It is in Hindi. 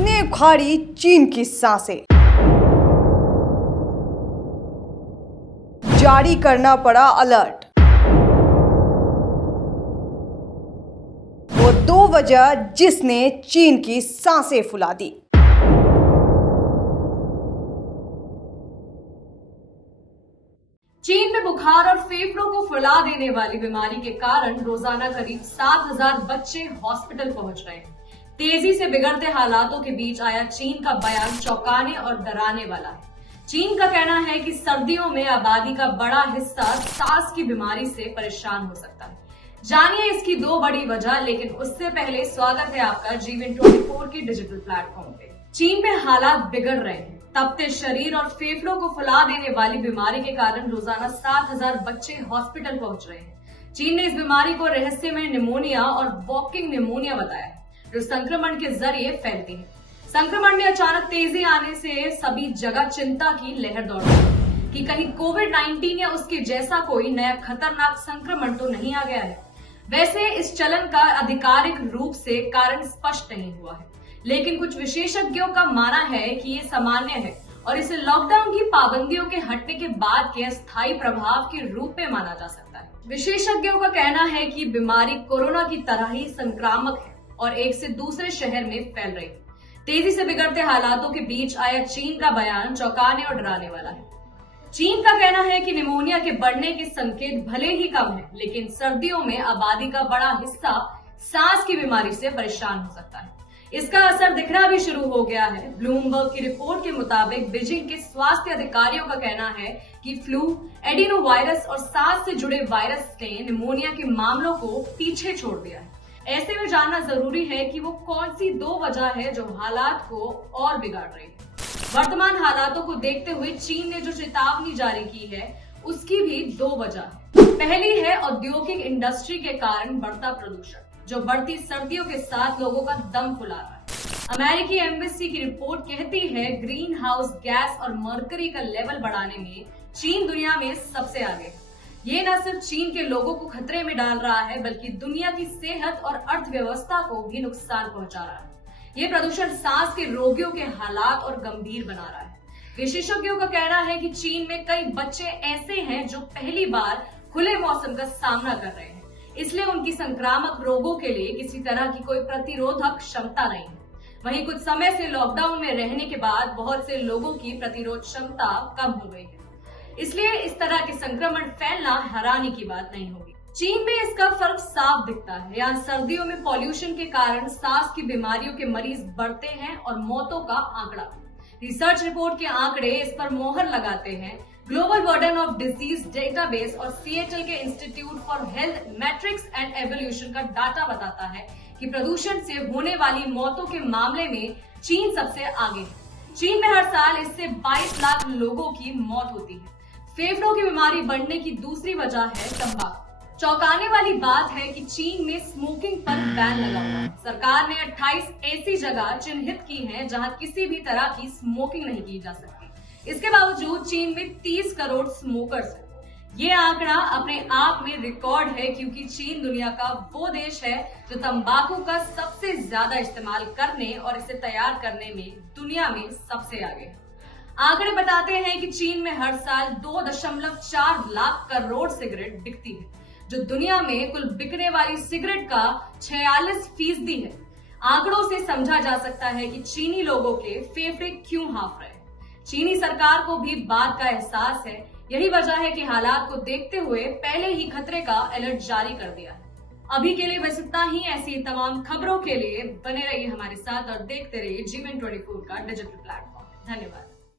उसने उखाड़ी चीन की सांसें। जारी करना पड़ा अलर्ट। वो दो वजह जिसने चीन की सांसें फुला दी। चीन में बुखार और फेफड़ों को फुला देने वाली बीमारी के कारण रोजाना करीब 7,000 बच्चे हॉस्पिटल पहुंच रहे हैं। तेजी से बिगड़ते हालातों के बीच आया चीन का बयान चौंकाने और डराने वाला है। चीन का कहना है कि सर्दियों में आबादी का बड़ा हिस्सा सांस की बीमारी से परेशान हो सकता है। जानिए इसकी दो बड़ी वजह, लेकिन उससे पहले स्वागत है आपका जीवन 24 की डिजिटल प्लेटफॉर्म पे। चीन में हालात बिगड़ रहे हैं। तपते शरीर और फेफड़ों को फुला देने वाली बीमारी के कारण रोजाना 7,000 बच्चे हॉस्पिटल पहुंच रहे हैं। चीन ने इस बीमारी को रहस्यमय निमोनिया और वॉकिंग निमोनिया बताया है, जो संक्रमण के जरिए फैलती है। संक्रमण में अचानक तेजी आने से सभी जगह चिंता की लहर दौड़ गई कि कहीं कोविड-19 या उसके जैसा कोई नया खतरनाक संक्रमण तो नहीं आ गया है। वैसे इस चलन का आधिकारिक रूप से कारण स्पष्ट नहीं हुआ है, लेकिन कुछ विशेषज्ञों का मानना है कि ये सामान्य है और इसे लॉकडाउन की पाबंदियों के हटने के बाद के अस्थायी प्रभाव के रूप में माना जा सकता है। विशेषज्ञों का कहना है कि बीमारी कोरोना की तरह ही संक्रामक है और एक से दूसरे शहर में फैल रही है। तेजी से बिगड़ते हालातों के बीच आया चीन का बयान चौंकाने और डराने वाला है। चीन का कहना है कि निमोनिया के बढ़ने के संकेत भले ही कम है, लेकिन सर्दियों में आबादी का बड़ा हिस्सा सांस की बीमारी से परेशान हो सकता है। इसका असर दिखना भी शुरू हो गया है। ब्लूमबर्ग की रिपोर्ट के मुताबिक बीजिंग के स्वास्थ्य अधिकारियों का कहना है कि फ्लू, एडिनोवायरस और सांस से जुड़े वायरस ने निमोनिया के मामलों को पीछे छोड़ दिया है। ऐसे में जानना जरूरी है कि वो कौन सी दो वजह है जो हालात को और बिगाड़ रही है। वर्तमान हालातों को देखते हुए चीन ने जो चेतावनी जारी की है, उसकी भी दो वजह है। पहली है औद्योगिक इंडस्ट्री के कारण बढ़ता प्रदूषण, जो बढ़ती सर्दियों के साथ लोगों का दम फुला रहा है। अमेरिकी एम्बेसी की रिपोर्ट कहती है ग्रीन हाउस गैस और मरकरी का लेवल बढ़ाने में चीन दुनिया में सबसे आगे है। ये न सिर्फ चीन के लोगों को खतरे में डाल रहा है, बल्कि दुनिया की सेहत और अर्थव्यवस्था को भी नुकसान पहुंचा रहा है। ये प्रदूषण सांस के रोगियों के हालात और गंभीर बना रहा है। विशेषज्ञों का कहना है कि चीन में कई बच्चे ऐसे हैं जो पहली बार खुले मौसम का सामना कर रहे हैं, इसलिए उनकी संक्रामक रोगों के लिए किसी तरह की कोई प्रतिरोधक क्षमता नहीं है। वहीं कुछ समय से लॉकडाउन में रहने के बाद बहुत से लोगों की प्रतिरोध क्षमता कम हो गई है, इसलिए इस तरह के संक्रमण फैलना हैरानी की बात नहीं होगी। चीन में इसका फर्क साफ दिखता है। यहाँ सर्दियों में पॉल्यूशन के कारण सांस की बीमारियों के मरीज बढ़ते हैं और मौतों का आंकड़ा, रिसर्च रिपोर्ट के आंकड़े इस पर मोहर लगाते हैं। Global burden of disease database और सिएटल के institute for health matrix and evolution का डाटा बताता है कि प्रदूषण से होने वाली मौतों के मामले में चीन सबसे आगे है। चीन में हर साल इससे 22 लाख लोगों की मौत होती है। फेफड़ों की बीमारी बढ़ने की दूसरी वजह है तंबाकू। चौंकाने वाली बात है कि चीन में स्मोकिंग पर बैन लगा हुआ है। सरकार ने 28 ऐसी जगह चिन्हित की हैं जहां किसी भी तरह की स्मोकिंग नहीं की जा सकती। इसके बावजूद चीन में 30 करोड़ स्मोकर्स हैं। ये आंकड़ा अपने आप में रिकॉर्ड है, क्योंकि चीन दुनिया का वो देश है जो तंबाकू का सबसे ज्यादा इस्तेमाल करने और इसे तैयार करने में दुनिया में सबसे आगे है। आंकड़े बताते हैं कि चीन में हर साल 2.4 लाख करोड़ सिगरेट बिकती है, जो दुनिया में कुल बिकने वाली सिगरेट का 46% है। आंकड़ों से समझा जा सकता है कि चीनी लोगों के फेफड़े क्यों हाफ रहे हैं। चीनी सरकार को भी बात का एहसास है। यही वजह है कि हालात को देखते हुए पहले ही खतरे का अलर्ट जारी कर दिया है। अभी के लिए बस इतना ही। ऐसी तमाम खबरों के लिए बने रहिए हमारे साथ और देखते रहिए जीवन 24 का डिजिटल प्लेटफॉर्म। धन्यवाद।